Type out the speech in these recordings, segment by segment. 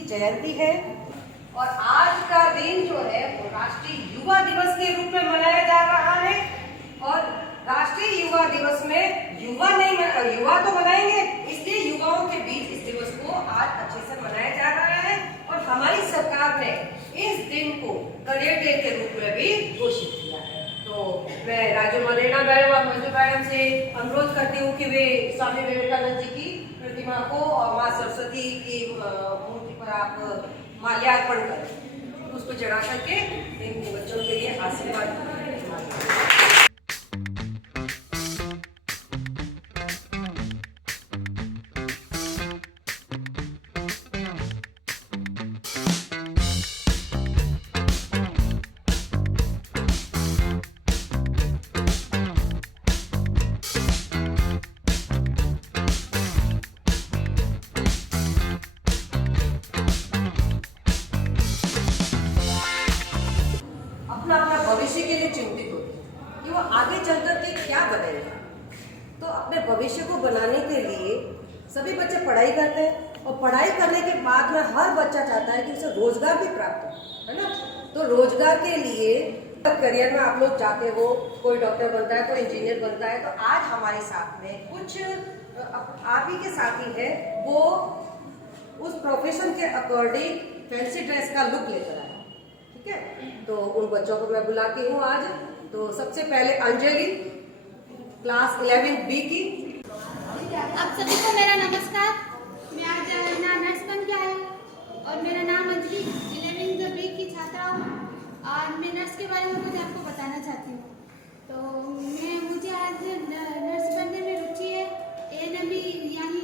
की जयंती है और आज का दिन जो है वो राष्ट्रीय युवा दिवस के रूप में मनाया जा रहा है। और राष्ट्रीय युवा दिवस में युवा तो मनाएंगे, इसलिए युवाओं के बीच इस दिवस को आज अच्छे से मनाया जा रहा है। और हमारी सरकार ने इस दिन को करियर डे के रूप में भी घोषित किया है। तो मैं राजू मरेना मैडम और मंजू मैडम से अनुरोध करती हूँ कि वे स्वामी विवेकानंद जी की प्रतिमा को और माँ सरस्वती की मूर्ति पर आप माल्यार्पण करें, उसको चढ़ा करके इन बच्चों के लिए आशीर्वाद करें। अपना भविष्य के लिए चिंतित होते हैं कि वो आगे चल करके क्या बनेगा। तो अपने भविष्य को बनाने के लिए सभी बच्चे पढ़ाई करते हैं और पढ़ाई करने के बाद में हर बच्चा चाहता है कि उसे रोजगार भी प्राप्त हो, है ना। तो रोजगार के लिए करियर में आप लोग चाहते हो, कोई डॉक्टर बनता है, कोई इंजीनियर बनता है। तो आज हमारे साथ में कुछ आप ही के साथी है, वो उस प्रोफेशन के अकॉर्डिंग फैंसी ड्रेस का लुक लेकर आए। ठीक है, तो उन बच्चों को मैं बुलाती हूँ आज। तो सबसे पहले अंजलि, क्लास 11 बी की। आप सभी को मेरा नमस्कार। मैं आज नर्स बन के आई हूँ और मेरा नाम अंजलि 11 बी की छात्रा हूँ। और मैं नर्स के बारे में कुछ आपको बताना चाहती हूँ। तो मुझे आज नर्स बनने में रुचि है। ANME यानी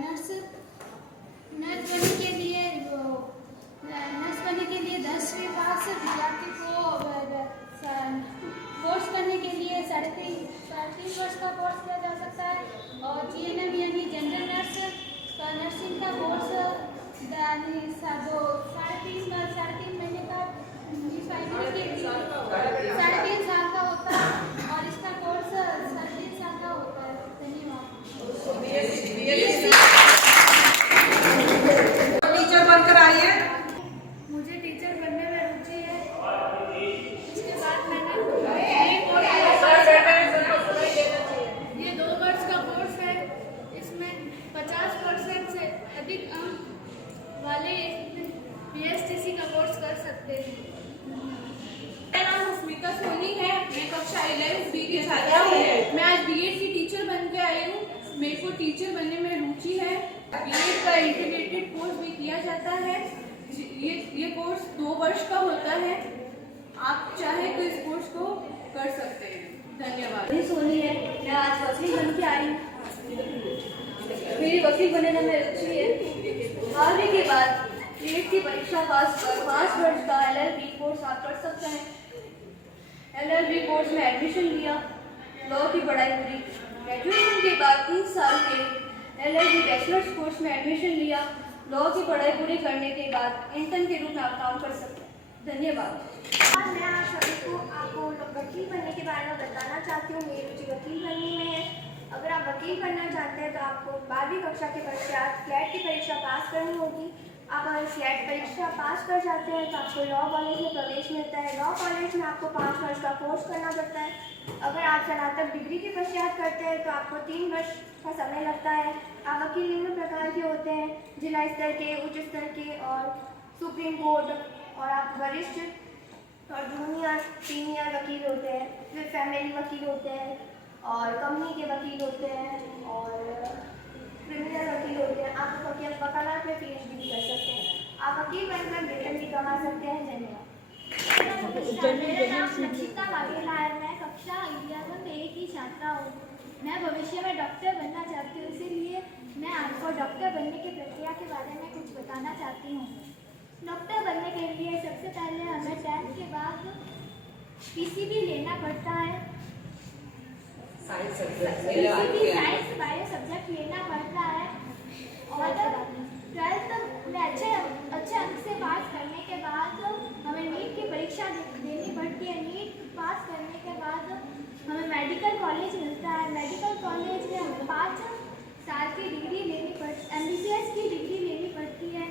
नर्स बनने के लिए 10वीं पास विद्यार्थी को कोर्स करने के लिए 3.5 वर्ष का कोर्स किया जा सकता है। और GNM यानी जनरल नर्सिंग का कोर्स 3.5 महीने का 3.5 साल का होता है और इसका कोर्स 3.5 साल का होता है। धन्यवाद। टीचर बनकर आई है। मुझे टीचर बनने में रुचि है। इसके बाद मैंने ये 2 वर्ष का कोर्स है। इसमें 50% से अधिक अंक वाले BSTC का कोर्स कर सकते हैं। मेरा नाम स्मिता सोनी है। मैं कक्षा 11 बी की छात्रा हूँ। मैं आज BEd की टीचर बन के आई हूँ। मेरे को टीचर बनने में रुचि है। BEd का इंटीग्रेटेड कोर्स भी किया जाता है। ये कोर्स 2 वर्ष का होता है। आप चाहे तो इस कोर्स को कर सकते हैं। धन्यवाद। सोनी है। मैं आज वकील बन के आई हूँ। मेरी वकील बनने में रुचि है। 12वीं के बाद GED की परीक्षा पास कर 5 वर्ष का LLB कोर्स आप कर सकते हैं। LLB कोर्स में एडमिशन लिया, लॉ की पढ़ाई पूरी। ग्रेजुएशन के बाद 3 साल के LLB बैचलर्स कोर्स में एडमिशन लिया, लॉ की पढ़ाई पूरी करने के बाद इंटर्न के रूप में आप काम कर सकते हैं। धन्यवाद। मैं आज सभी को आपको वकील बनने के बारे में बताना चाहती हूँ। मेरी रुचि वकील बनने में है। अगर आप वकील बनना चाहते हैं तो आपको 12वीं कक्षा के पश्चात स्लैट की परीक्षा पास करनी होगी। आप अगर स्लैट परीक्षा पास कर जाते हैं तो आपको लॉ कॉलेज में प्रवेश मिलता है। लॉ कॉलेज में आपको 5 वर्ष का कोर्स करना पड़ता है। अगर आप स्नातक डिग्री के पश्चात करते हैं तो आपको 3 वर्ष का समय लगता है। आप वकील निम्न प्रकार के होते हैं: जिला स्तर के, उच्च स्तर के और सुप्रीम कोर्ट। और आप वरिष्ठ और जूनियर सीनियर वकील होते हैं, फिर फैमिली वकील होते हैं और कंपनी के वकील होते हैं और क्रिमिनल वकील होते हैं। आप वकालत में PhD भी कर सकते हैं। आप वकील बनकर वेतन भी कमा सकते हैं। धन्यवाद। मेरा नाम नक्षिता वाघेला है। मैं कक्षा 11A की छात्रा हूँ। मैं भविष्य में डॉक्टर बनना चाहती हूँ, इसीलिए मैं आपको डॉक्टर बनने की प्रक्रिया के बारे में कुछ बताना चाहती हूँ। डॉक्टर बनने के लिए सबसे पहले हमें 10th के बाद PCB लेना पड़ता है। PCB साइंस बायो सब्जेक्ट लेना पड़ता है और 12th में अच्छे अंक से पास करने के बाद हमें नीट की परीक्षा देनी पड़ती है। नीट पास करने के बाद हमें मेडिकल कॉलेज मिलता है। मेडिकल कॉलेज में हमें 5 साल की डिग्री लेनी पड़ती, MBBS की डिग्री लेनी पड़ती है।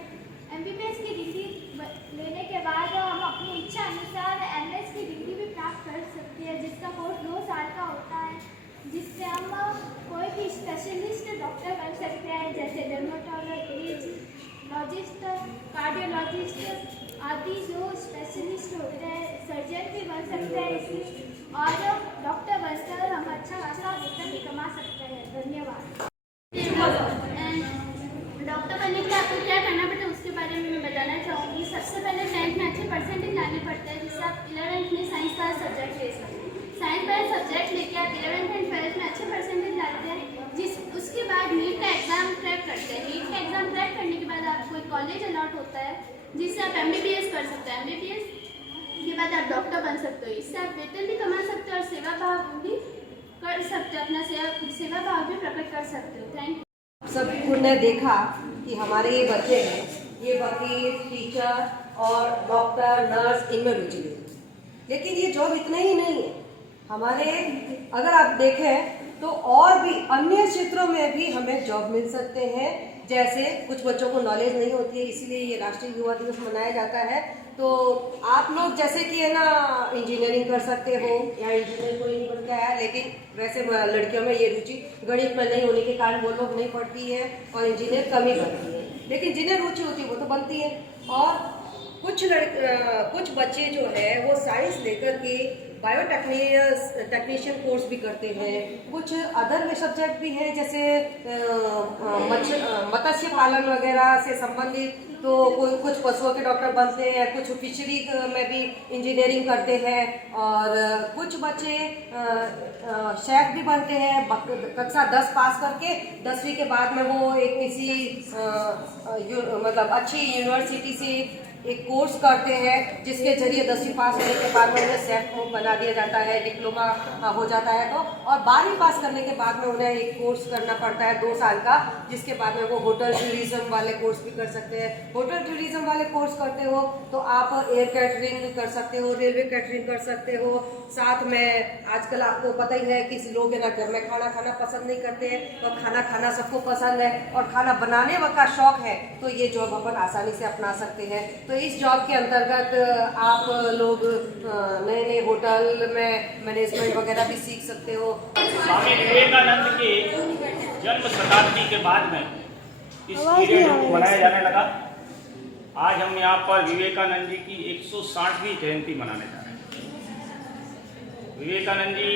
ही जो स्पेशलिस्ट होते हैं, सर्जन भी बन सकते हैं इसलिए, और डॉक्टर बनकर हम अच्छा खासा वेतन भी कमा सकते हैं। धन्यवाद। डॉक्टर बनने के लिए आपको क्या करना पड़ता है उसके बारे में मैं बताना चाहूँगी। सबसे पहले 10th में अच्छे परसेंटेज लाने पड़ते हैं, जिससे आप 11th में साइंस का सब्जेक्ट ले सकते हैं। साइंस का सब्जेक्ट लेके आप 11th एंड 12th में अच्छे परसेंटेज लाते हैं, उसके बाद नीट का एग्ज़ाम क्रैक करते हैं। नीट का एग्ज़ाम क्रैक करने के बाद आपको एक कॉलेज अलॉट होता है, जिससे आप MBBS कर सकते हैं। MBBS के बाद आप डॉक्टर बन सकते हो। इससे आप वेतन भी कमा सकते हो और सेवा भाव भी कर सकते हो, अपना सेवा भाव भी प्रकट कर सकते हो। Thank you. सबको ने देखा कि हमारे ये बच्चे हैं, ये वकील, टीचर और डॉक्टर, नर्स, इनमें रुचि लेते, लेकिन ये जॉब इतना ही नहीं है। हमारे अगर आप देखें तो और भी अन्य क्षेत्रों में भी हमें जॉब मिल सकते हैं। जैसे कुछ बच्चों को नॉलेज नहीं होती है, इसीलिए ये राष्ट्रीय युवा दिवस मनाया जाता है। तो आप लोग जैसे कि है ना, इंजीनियरिंग कर सकते हो, या इंजीनियर कोई नहीं बनता है, लेकिन वैसे लड़कियों में ये रुचि गणित में नहीं होने के कारण वो लोग नहीं पढ़ती है और इंजीनियर कम ही बनती है, लेकिन जिन्हें रुचि होती है वो तो बनती है। और कुछ बच्चे जो है वो साइंस लेकर के टेक्नीशियन कोर्स भी करते हैं। कुछ अदर सब्जेक्ट भी हैं, जैसे मत्स्य पालन वगैरह से संबंधित, तो कुछ पशुओं के डॉक्टर बनते हैं, कुछ फिशरी में भी इंजीनियरिंग करते हैं, और कुछ बच्चे शेफ भी बनते हैं। कक्षा 10 पास करके 10वीं के बाद में वो एक किसी मतलब अच्छी यूनिवर्सिटी से एक कोर्स करते हैं, जिसके जरिए 10वीं पास होने के बाद में उन्हें शेफ को बना दिया जाता है, डिप्लोमा हो जाता है। तो और 12वीं पास करने के बाद में उन्हें एक कोर्स करना पड़ता है 2 साल का, जिसके बाद में वो होटल टूरिज्म वाले कोर्स भी कर सकते हैं। होटल टूरिज्म वाले कोर्स करते हो तो आप एयर कैटरिंग कर सकते हो, रेलवे कैटरिंग कर सकते हो। साथ में आजकल आपको पता ही है कि लोग है ना घर में खाना खाना पसंद नहीं करते हैं, तो खाना खाना सबको पसंद है और खाना बनाने का शौक है, तो ये जॉब अपन आसानी से अपना सकते हैं। तो इस जॉब के अंतर्गत आप लोग नए नए होटल में मैनेजमेंट वगैरह भी सीख सकते हो। स्वामी विवेकानंद के जन्म शताब्दी के बाद में इस पीरियड को मनाया जाने लगा। आज हम यहाँ पर विवेकानंद जी की 160वीं जयंती मनाने जा रहे हैं। विवेकानंद जी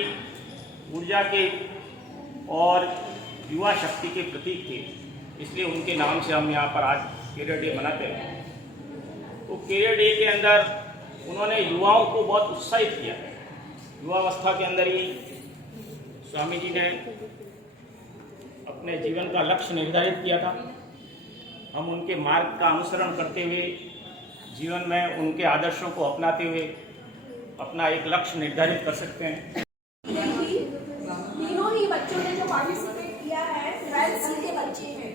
ऊर्जा के और युवा शक्ति के प्रतीक थे, इसलिए उनके नाम से हम यहाँ पर आज कैरियर डे मनाते हैं। तो कैरियर डे के अंदर उन्होंने युवाओं को बहुत उत्साहित किया। युवावस्था के अंदर ही स्वामी जी ने अपने जीवन का लक्ष्य निर्धारित किया था। हम उनके मार्ग का अनुसरण करते हुए जीवन में उनके आदर्शों को अपनाते हुए अपना एक लक्ष्य निर्धारित कर सकते हैं। तीनों ही बच्चों ने जो पार्टिसिपेट किया है 12th के बच्चे हैं।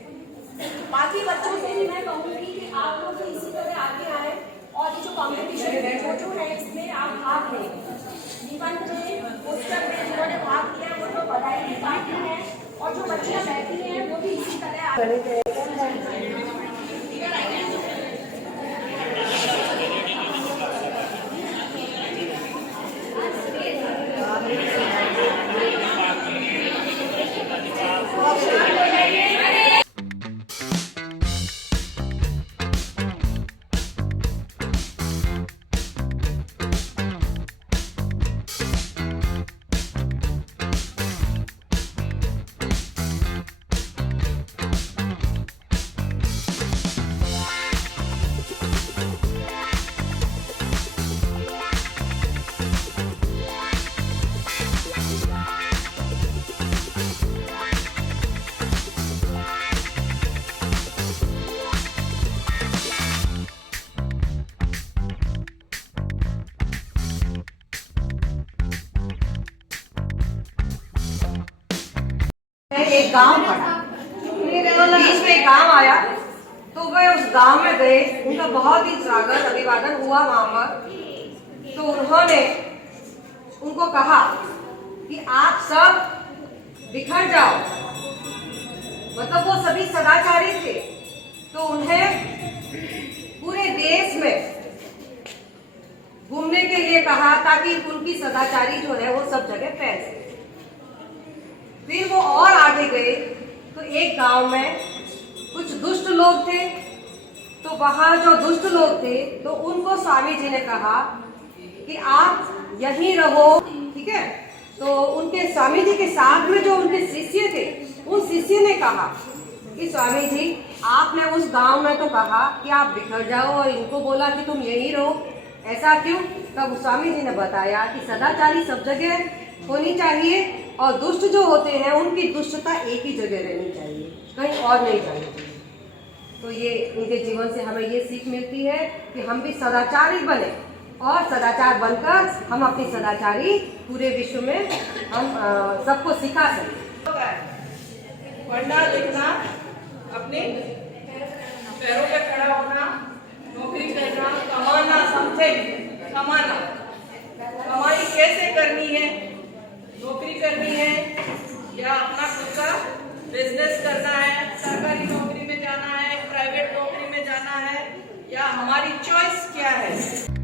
बाकी बच्चों से भी मैं कहूँगी कि आप लोग भी इसी तरह आगे आए और ये जो कॉम्पिटिशन जो है इसमें आप भाग लें। निबंध में, पुस्तक में जिन्होंने भाग लिया वो तो बधाई की बात है, और जो बच्चियाँ बैठी हैं वो भी इसी तरह एक गांव पड़ा, बीच में एक गांव आया, तो वह उस गांव में गए। उनका बहुत ही स्वागत अभिवादन हुआ वहां पर। तो उन्होंने उनको कहा कि आप सब बिखर जाओ, मतलब वो सभी सदाचारी थे, तो उन्हें पूरे देश में घूमने के लिए कहा ताकि उनकी सदाचारी जो है वो सब जगह फैल सके। फिर वो और आगे गए तो एक गांव में कुछ दुष्ट लोग थे, तो वहाँ जो दुष्ट लोग थे तो उनको स्वामी जी ने कहा कि आप यहीं रहो, ठीक है। तो उनके स्वामी जी के साथ में जो उनके शिष्य थे, उन शिष्य ने कहा कि स्वामी जी आपने उस गांव में तो कहा कि आप बिखर जाओ और इनको बोला कि तुम यहीं रहो, ऐसा क्यों? तब स्वामी जी ने बताया कि सदाचारी सब जगह होनी चाहिए और दुष्ट जो होते हैं उनकी दुष्टता एक ही जगह रहनी चाहिए, कहीं और नहीं जानी चाहिए। तो ये उनके जीवन से हमें ये सीख मिलती है कि हम भी सदाचारी बने और सदाचार बनकर हम अपनी सदाचारी पूरे विश्व में हम सबको सिखा सकें। पढ़ना लिखना, अपने पैरों पे खड़ा होना, नौकरी करना, कमाना, समथिंग कमाना। कमाई कैसे करनी है? नौकरी करनी है या अपना खुद का बिजनेस करना है, सरकारी नौकरी में जाना है, प्राइवेट नौकरी में जाना है, या हमारी चॉइस क्या है?